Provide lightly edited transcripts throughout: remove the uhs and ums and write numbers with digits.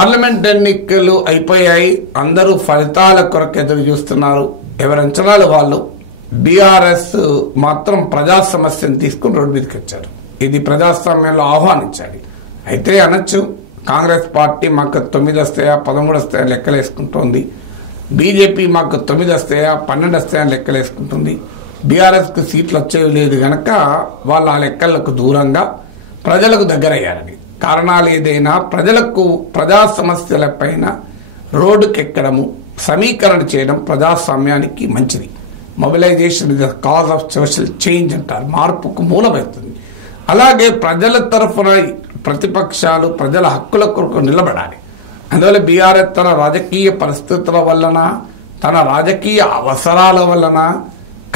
Parliament ఎన్నికలు అయిపోయాయి. అందరూ ఫలితాల కొరకు ఎదురు చూస్తున్నారు. ఎవరి అంచనాలు వాళ్ళు. బీఆర్ఎస్ మాత్రం ప్రజా సమస్యను తీసుకుని రోడ్డు మీదకి వచ్చారు. ఇది ప్రజాస్వామ్యంలో ఆహ్వానించాలి. అయితే అనొచ్చు, కాంగ్రెస్ పార్టీ మాకు 9 వస్తాయా 13 వస్తాయా లెక్కలేసుకుంటోంది. బీజేపీ మాకు 9 వస్తాయా 12 వస్తాయా లెక్కలేసుకుంటుంది. బీఆర్ఎస్కు సీట్లు వచ్చేవి లేదు గనక వాళ్ళ ఆ లెక్కలకు దూరంగా ప్రజలకు దగ్గరయ్యారని. కారణాలు ఏదైనా ప్రజలకు ప్రజా సమస్యలపైన రోడ్డుకెక్కడము, సమీకరణ చేయడం ప్రజాస్వామ్యానికి మంచిది. Mobilization is the cause of social change అంటారు. మార్పుకు మూలమవుతుంది. అలాగే ప్రజల తరఫున ప్రతిపక్షాలు ప్రజల హక్కుల కొరకు నిలబడాలి. అందువల్ల బీఆర్ఎస్ తన రాజకీయ పరిస్థితుల వలన, తన రాజకీయ అవసరాల వలన,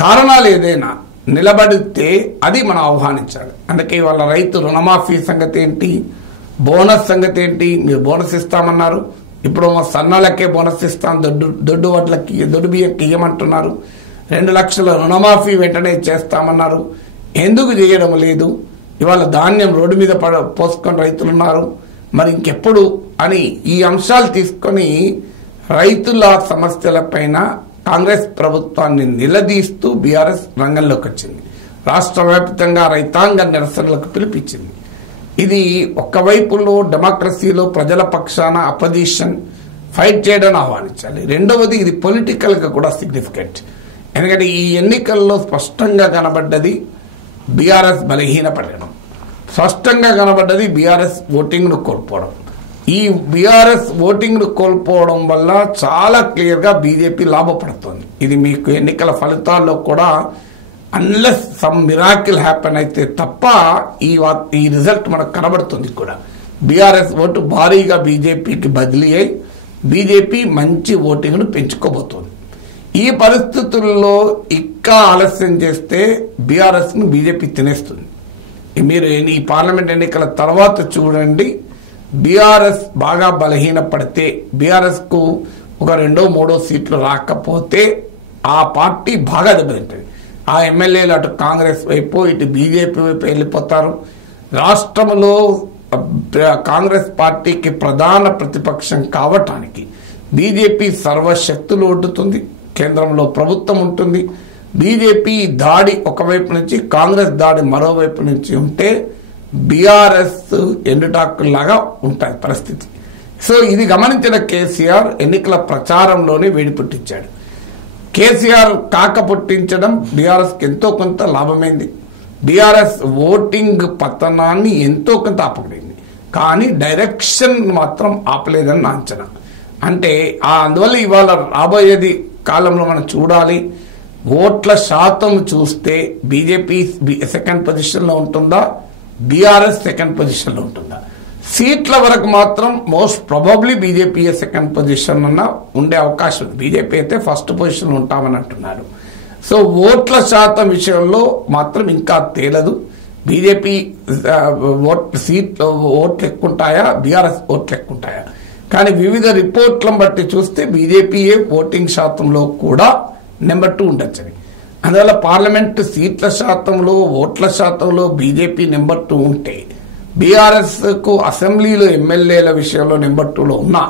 కారణాలు ఏదైనా నిలబడితే అది మనం ఆహ్వానించాలి. అందుకే వాళ్ళ రైతు రుణమాఫీ సంగతి ఏంటి, బోనస్ సంగతి ఏంటి? మీరు బోనస్ ఇస్తామన్నారు, ఇప్పుడు సన్నాలకే బోనస్ ఇస్తాం, దొడ్డు వడ్లకి దొడ్డు బియ్యకి ఇవ్వమంటున్నారు. 2 లక్షల రుణమాఫీ వెంటనే చేస్తామన్నారు, ఎందుకు చేయడం లేదు? ఇవాళ ధాన్యం రోడ్డు మీద పోసుకొని రైతులున్నారు, మరి ఇంకెప్పుడు అని ఈ అంశాలు తీసుకొని రైతుల సమస్యలపైన కాంగ్రెస్ ప్రభుత్వాన్ని నిలదీస్తూ బీఆర్ఎస్ రంగంలోకి వచ్చింది. రాష్ట్ర వ్యాప్తంగా రైతాంగ నిరసనలకు పిలిపించింది. ఇది ఒకవైపులో డెమోక్రసీలో ప్రజల పక్షాన అపోజిషన్ ఫైట్ చేయడం ఆహ్వానించాలి. రెండవది ఇది పొలిటికల్గా కూడా సిగ్నిఫికెంట్. ఎందుకంటే ఈ ఎన్నికల్లో స్పష్టంగా కనబడ్డది బీఆర్ఎస్ బలహీనపడడం, స్పష్టంగా కనబడ్డది బీఆర్ఎస్ ఓటింగ్ను కోల్పోవడం. ఈ బీఆర్ఎస్ ఓటింగ్ను కోల్పోవడం వల్ల చాలా క్లియర్గా బీజేపీ లాభపడుతుంది. ఇది మీకు ఎన్నికల ఫలితాల్లో కూడా అన్లెస్ సమ్ మిరాకిల్ హ్యాపెన్ అయితే తప్ప ఈ రిజల్ట్ మనకు కనబడుతుంది కూడా. బీఆర్ఎస్ ఓటు భారీగా బీజేపీకి బదిలీ అయి బీజేపీ మంచి ఓటింగ్ను పెంచుకోబోతోంది. ఈ పరిస్థితుల్లో ఇంకా ఆలస్యం చేస్తే బీఆర్ఎస్ను బీజేపీ తినేస్తుంది. మీరు ఈ పార్లమెంట్ ఎన్నికల తర్వాత చూడండి, బీఆర్ఎస్ బాగా బలహీనపడితే, బీఆర్ఎస్కు ఒక 2-3 సీట్లు రాకపోతే ఆ పార్టీ బాగా దెబ్బతింటుంది. ఆ ఎమ్మెల్యేలు అటు కాంగ్రెస్ వైపు ఇటు బీజేపీ వైపు వెళ్ళిపోతారు. రాష్ట్రంలో కాంగ్రెస్ పార్టీకి ప్రధాన ప్రతిపక్షం కావటానికి బీజేపీ సర్వశక్తులు ఒడ్డుతుంది. కేంద్రంలో ప్రభుత్వం ఉంటుంది. బీజేపీ దాడి ఒకవైపు నుంచి, కాంగ్రెస్ దాడి మరోవైపు నుంచి ఉంటే బీఆర్ఎస్ ఎండుటాకుల్లాగా ఉంటాయి పరిస్థితి. సో ఇది గమనించిన కేసీఆర్ ఎన్నికల ప్రచారంలోనే వేడి పుట్టించాడు. కేసీఆర్ కాక పుట్టించడం బీఆర్ఎస్కి ఎంతో కొంత లాభమైంది. బీఆర్ఎస్ ఓటింగ్ పతనాన్ని ఎంతో కొంత ఆపగలిగింది, కానీ డైరెక్షన్ మాత్రం ఆపలేదని నా అంచనా. అంటే అందువల్ల ఇవాళ రాబోయేది కాలంలో మనం చూడాలి. ఓట్ల శాతం చూస్తే బీజేపీ సెకండ్ పొజిషన్లో ఉంటుందా, బీఆర్ఎస్ సెకండ్ పొజిషన్లో ఉంటుందా? సీట్ల వరకు మాత్రం most probably BJP second position ఉండే అవకాశం ఉంది. బీజేపీ అయితే ఫస్ట్ పొజిషన్లో ఉంటామని అంటున్నారు. సో ఓట్ల శాతం విషయంలో మాత్రం ఇంకా తేలదు. బీజేపీ ఓట్లు ఎక్కుంటాయా, బీఆర్ఎస్ ఓట్లు ఎక్కుంటాయా? కానీ వివిధ రిపోర్ట్లను బట్టి చూస్తే బీజేపీయే ఓటింగ్ శాతంలో కూడా నెంబర్ 2 ఉండొచ్చని. అందువల్ల పార్లమెంటు సీట్ల శాతంలో, ఓట్ల శాతంలో బీజేపీ నెంబర్ 2 ఉంటే, బీఆర్ఎస్కు అసెంబ్లీలో ఎమ్మెల్యేల విషయంలో నెంబర్ 2లో ఉన్నా,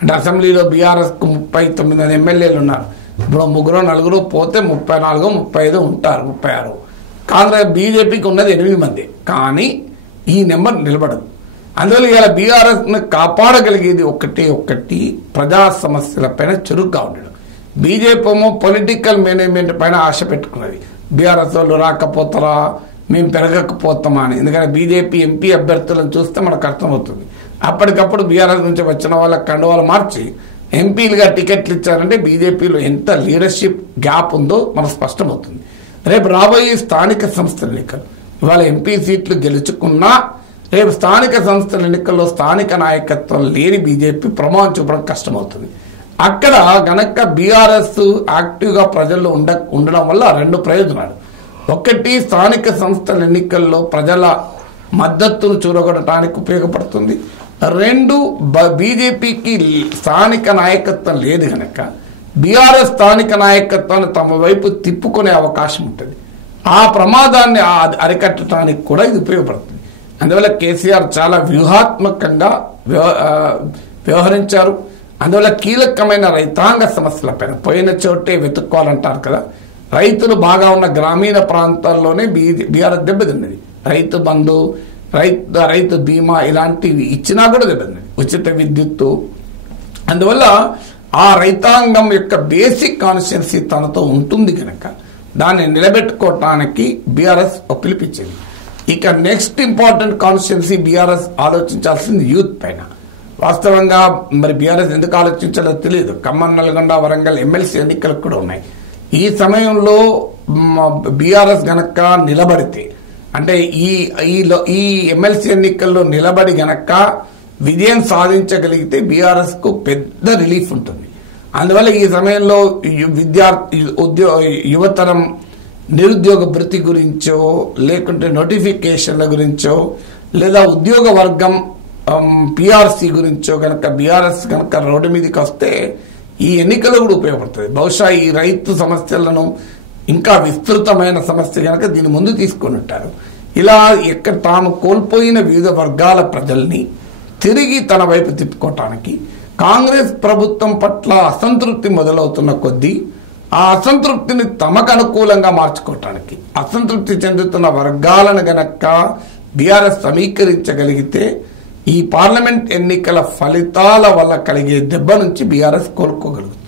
అంటే అసెంబ్లీలో బీఆర్ఎస్కు 39 ఎమ్మెల్యేలు ఉన్నారు. ఇప్పుడు 3-4 పోతే 34, 35 ఉంటారు, 36. కాంగ్రెస్ బీజేపీకి ఉన్నది 8 మంది, కానీ ఈ నెంబర్ నిలబడదు. అందువల్ల ఇలా బీఆర్ఎస్ను కాపాడగలిగేది ఒకటి ప్రజా సమస్యలపైన చురుగ్గా ఉండడం. బీజేపీ ఏమో పొలిటికల్ మేనేజ్మెంట్ పైన ఆశ పెట్టుకున్నది. బీఆర్ఎస్ వాళ్ళు రాకపోతారా, మేము పెరగకపోతామా అని. ఎందుకంటే బీజేపీ ఎంపీ అభ్యర్థులను చూస్తే మనకు అర్థమవుతుంది. అప్పటికప్పుడు బీఆర్ఎస్ నుంచి వచ్చిన వాళ్ళ కండువాలు మార్చి ఎంపీలుగా టికెట్లు ఇచ్చారంటే బీజేపీలో ఎంత లీడర్షిప్ గ్యాప్ ఉందో మనకు స్పష్టమవుతుంది. రేపు రాబోయే స్థానిక సంస్థల ఎన్నికలు, ఇవాళ ఎంపీ సీట్లు గెలుచుకున్నా రేపు స్థానిక సంస్థల ఎన్నికల్లో స్థానిక నాయకత్వం లేని బీజేపీ ప్రభావం చూపడం కష్టమవుతుంది. అక్కడ గనక బీఆర్ఎస్ యాక్టివ్గా ప్రజల్లో ఉండడం వల్ల 2 ప్రయోజనాలు. ఒకటి, స్థానిక సంస్థల ఎన్నికల్లో ప్రజల మద్దతును చూరగొనడానికి ఉపయోగపడుతుంది. 2, బీజేపీకి స్థానిక నాయకత్వం లేదు కనుక బీఆర్ఎస్ స్థానిక నాయకత్వాన్ని తమ వైపు తిప్పుకునే అవకాశం ఉంటుంది. ఆ ప్రమాదాన్ని అరికట్టడానికి కూడా ఇది ఉపయోగపడుతుంది. అందువల్ల కేసీఆర్ చాలా వ్యూహాత్మకంగా వ్యవహరించారు. అందువల్ల కీలకమైన రైతాంగ సమస్యలపైన పోయిన చోటే వెతుక్కోవాలంటారు కదా, రైతులు బాగా ఉన్న గ్రామీణ ప్రాంతాల్లోనే బీఆర్ఎస్ దెబ్బతిన్నది. రైతు బంధు, రైతు బీమా ఇలాంటివి ఇచ్చినా కూడా దెబ్బతిన్నది, ఉచిత విద్యుత్తు. అందువల్ల ఆ రైతాంగం యొక్క బేసిక్ కాన్స్టిట్యున్సీ తనతో ఉంటుంది కనుక దాన్ని నిలబెట్టుకోవటానికి బీఆర్ఎస్ పిలిపించింది. ఇక నెక్స్ట్ ఇంపార్టెంట్ కాన్స్టిట్యున్సీ బీఆర్ఎస్ ఆలోచించాల్సింది యూత్ పైన. వాస్తవంగా మరి బీఆర్ఎస్ ఎందుకు ఆలోచించాలో తెలియదు. ఖమ్మం, నల్గొండ, వరంగల్ ఎమ్మెల్సీ ఎన్నికలు కూడా ఉన్నాయి. ఈ సమయంలో బీఆర్ఎస్ గనక నిలబడితే, అంటే ఈ ఎమ్మెల్సీ ఎన్నికల్లో నిలబడి గనక విజయం సాధించగలిగితే బీఆర్ఎస్ కు పెద్ద రిలీఫ్ ఉంటుంది. అందువల్ల ఈ సమయంలో యువతరం నిరుద్యోగ భృతి గురించో, లేకుంటే నోటిఫికేషన్ల గురించో, లేదా ఉద్యోగ వర్గం పిఆర్సీ గురించో గనక బీఆర్ఎస్ గనక రోడ్డు మీదకి వస్తే ఈ ఎన్నికలు కూడా ఉపయోగపడుతుంది. బహుశా ఈ రైతు సమస్యలను ఇంకా విస్తృతమైన సమస్య గనక దీని ముందు తీసుకొని ఉంటారు. ఇలా ఎక్కడ తాను కోల్పోయిన వివిధ వర్గాల ప్రజల్ని తిరిగి తన వైపు తిప్పుకోవటానికి, కాంగ్రెస్ ప్రభుత్వం పట్ల అసంతృప్తి మొదలవుతున్న కొద్దీ ఆ అసంతృప్తిని తమకు అనుకూలంగా మార్చుకోవటానికి, అసంతృప్తి చెందుతున్న వర్గాలను గనక బీఆర్ఎస్ సమీకరించగలిగితే ఈ పార్లమెంట్ ఎన్నికల ఫలితాల వల్ల కలిగే దెబ్బ నుంచి బీఆర్ఎస్ కోలుకోగలుగుతుంది.